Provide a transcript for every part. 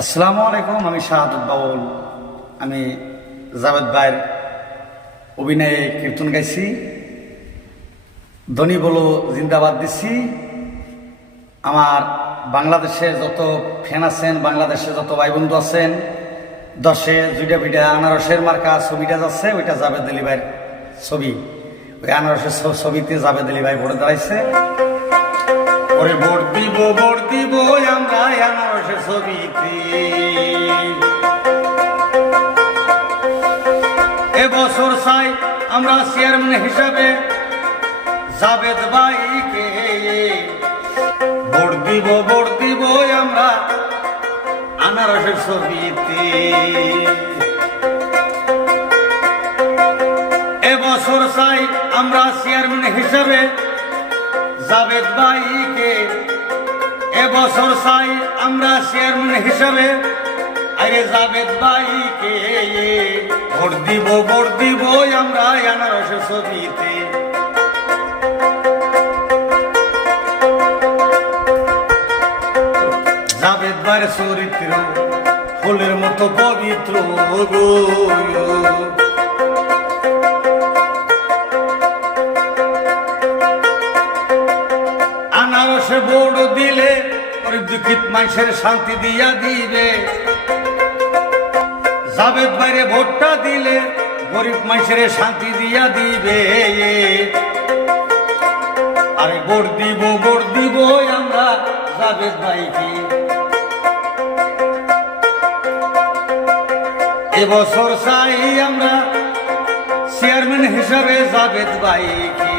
আসসালামু আলাইকুম, আমি শাহাদুত বাউল আমি জাভেদ ভাইয়ের অভিনয়ে কীর্তন গাইছি। ধনী বলো জিন্দাবাদ দিছি। আমার বাংলাদেশে যত ফ্যান আছেন, বাংলাদেশে যত ভাই বন্ধু আছেন, দশে দুইটা বিটা আনারসের মার্কা ছবিটা যাচ্ছে, ওইটা জাভেদ আলী ভাইয়ের ছবি। ওই আনারসের ছবিতে জাভেদ আলী ভাই ভরে দাঁড়াইছে। ওরে ভোট দিব, ভোট আমরা ছবিতে এবছর চাই আমরা চেয়ারম্যান হিসাবে জাবেদ ভাইকে। ভোট দিব ভোট দিব আমরা আনারসের ছবিতে। এবছর চাই আমরা চেয়ারম্যান হিসাবে জাবেদ ভাইকে। এবছর চাই আমরা চেয়ারম্যান হিসাবে। আরে জাবেদ ভাইকে ভোট দিব ভোট দিব আমরা আনারসের ছবিতে। জাবেদ ভাইয়ের চরিত্র ফুলের মতো পবিত্র আনারসে বোর্ড দিলে ওই দুঃখিত মানুষের শান্তি দিয়া দিবে। জাবেদ বাইরে ভোটটা দিলে গরিব মানুষের শান্তি দিয়া দিবে। আরে ভোট দিব ভোট দিব আমরা জাবেদ ভাইকে। এবছর চাই আমরা চেয়ারম্যান হিসাবে জাবেদ ভাইকে।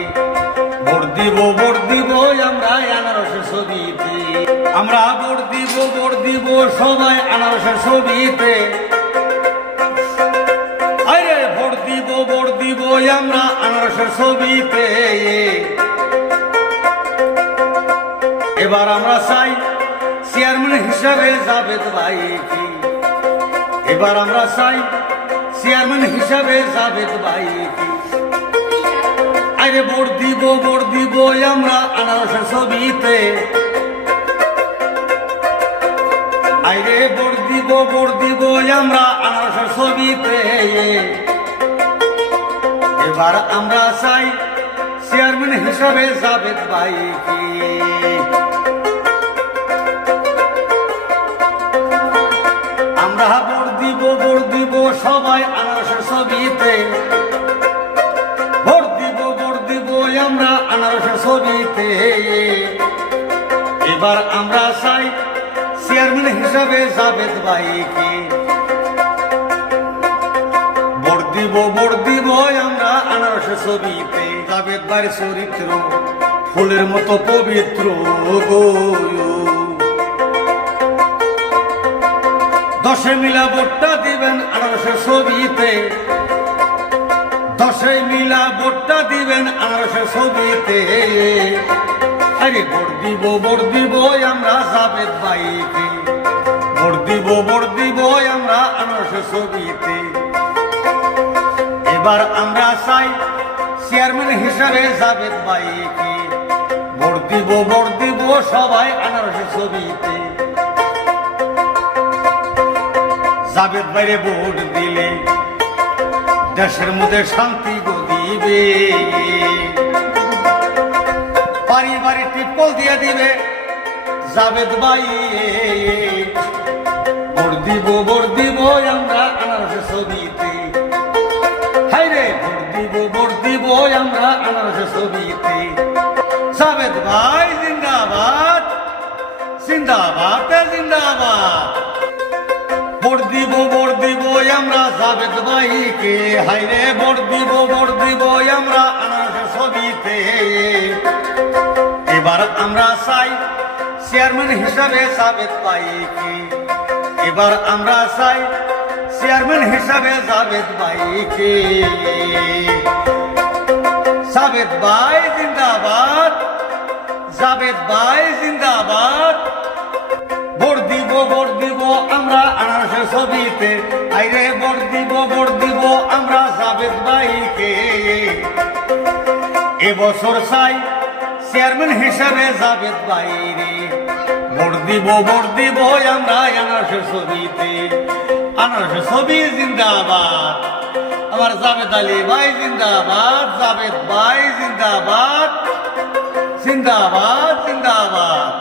ভোট দিব ভোট দিব আমরা আনারসের ছবিতে। আমরা ভোট দিব ভোট দিব সবাই আনারসের ছবিতে। আরে দিব দিব আমরা আনারসের ছবিতে। এবার আমরা চাই চেয়ারম্যান হিসাবে জাবেদ এবার আমরা চাই চেয়ারম্যান হিসাবে জাবেদ ভাইকে আরে ভোট দিব ভোট দিব আমরা আনারসের ছবিতে। আরে ভোট দিব ভোট দিব আমরা আনারসের ছবিতে। এবার আমরা চাই চেয়ারম্যান হিসাবে জাবেদ ভাইকে। আমরা ভোট দিব ভোট দিব সবাই আনারসের ছবিতে। ভোট দিব ভোট দিব আমরা আনারসের ছবিতে। এবার আমরা চাই হিসাবে জাবেদ ভাইকে। ভোট দিব ভোট দিব আমরা আনারসের ছবিতে। জাবেদ ভাইয়ের চরিত্র ফুলের মতো পবিত্র গো। দশে মিলা ভোটটা দিবেন আনারসের ছবিতে। দশে মিলা ভোটটা দিবেন আনারসের ছবিতে। আরে ভোট দিব ভোট দিব আমরা জাবেদ ভোট দিব ভোট দিব আমরা আনারসের ছবিতে। এবার আমরা চাই চেয়ারম্যান হিসাবে জাবেদ ভাইকে। ভোট দিব ভোট দিব সবাই আনারসের ছবিতে। জাবেদ বাইরে ভোট দিলে দেশের মধ্যে শান্তি গো দিবে। বাড়ি বাড়ি টিপল দিয়ে দিবে জাবেদ ভাই ভোট দিব ভোট দিব আমরা আনারসের ছবিতে। হাই রে ভোট দিব ভোট দিব আমরা আনারসের ছবিতে। জাবেদ ভাই, জিন্দাবাদ। জিন্দাবাদ জিন্দাবাদ। ভোট দিব ভোট দিব আমরা জাবেদ ভাইকে। হাইরে ভোট দিব ভোট দিব আমরা আনারসের ছবিতে। এবার আমরা চাই চেয়ারম্যান হিসাবে জাবেদ ভাইকে। এবার আমরা চাই চেয়ারম্যান হিসাবে জাবেদ ভাইকে। জাবেদ ভাই জিন্দাবাদ জাবেদ ভাই জিন্দাবাদ। ভোট দিব ভোট দিব আমরা আনারসের ছবিতে। আইরে ভোট দিব ভোট দিব আমরা জাবেদ ভাইকে। এবছর চাই চেয়ারম্যান হিসাবে জাবেদ ভাই রে ভোট দিব ভোট দিব, আমরা আনারসের ছবিতে। আনারসের ছবি জিন্দাবাদ। আমার জাবেদ আলী ভাই জিন্দাবাদ জাবেদ ভাই জিন্দাবাদ। জিন্দাবাদ জিন্দাবাদ।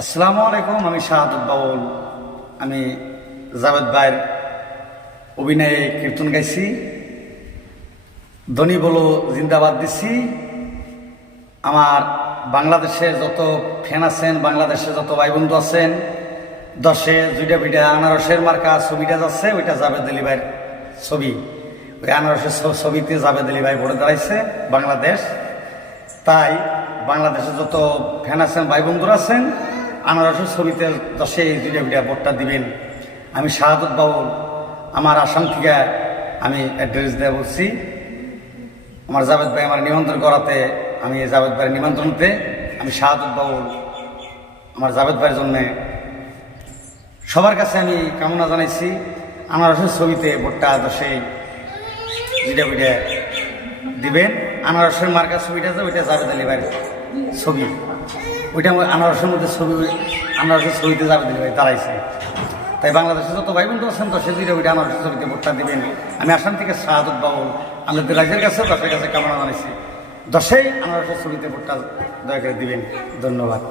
আসসালামু আলাইকুম, আমি শাহাদুল বাউল আমি জাবেদ ভাইয়ের অভিনয়ে কীর্তন গাইছি। ধনী বলো জিন্দাবাদ দিছি। আমার বাংলাদেশে যত ফ্যান আছেন, বাংলাদেশে যত ভাই বন্ধু আছেন, দশে দুইটা বিটা আনারসের মার্কা ছবিটা যাচ্ছে, ওইটা জাবেদ আলী ভাইয়ের ছবি। ওই আনারসের ছবিতে জাবেদ আলী ভাই ভরে দাঁড়াইছে বাংলাদেশ। তাই বাংলাদেশে যত ফ্যান আছেন ভাই বন্ধুরা আছেন, আনারসের ছবিতে দশে এই দুইটা বিটা ভোটটা দিবেন। আমি শাহাদত বাবুল আমার আসাম থেকে আমি অ্যাড্রেস দেওয়া বলছি, আমার জাভেদ ভাই আমার নিমন্ত্রণ করাতে আমি জাভেদ ভাইয়ের নিমন্ত্রণতে আমি শাহাদুত বাবুল আমার জাভেদ ভাইয়ের জন্যে সবার কাছে আমি কামনা জানাইছি। আনারসের ছবিতে ভোটটা দশে যেটা ওইটা দিবেন। আনারসের মার্কা ছবিটা যে, ওইটা জাভেদ আলী ভাইয়ের ছবি। ওইটা আমার আনারসের মধ্যে ছবি, আনারসের ছবিতে জাভেদ আলী ভাই দাঁড়াইছে। তাই বাংলাদেশে যত ভাই বন্ধু আছেন, তো সেদিকে ওইটা আনারসের ছবিতে ভোটটা দিবেন। আমি আসাম থেকে শাহাদুত বাবুল আমাদের রাজ্যের কাছে দশের কাছে কামনা জানাইছি। দশেই আমার ছবিতে ভোটটা দয়া করে দিবেন। ধন্যবাদ।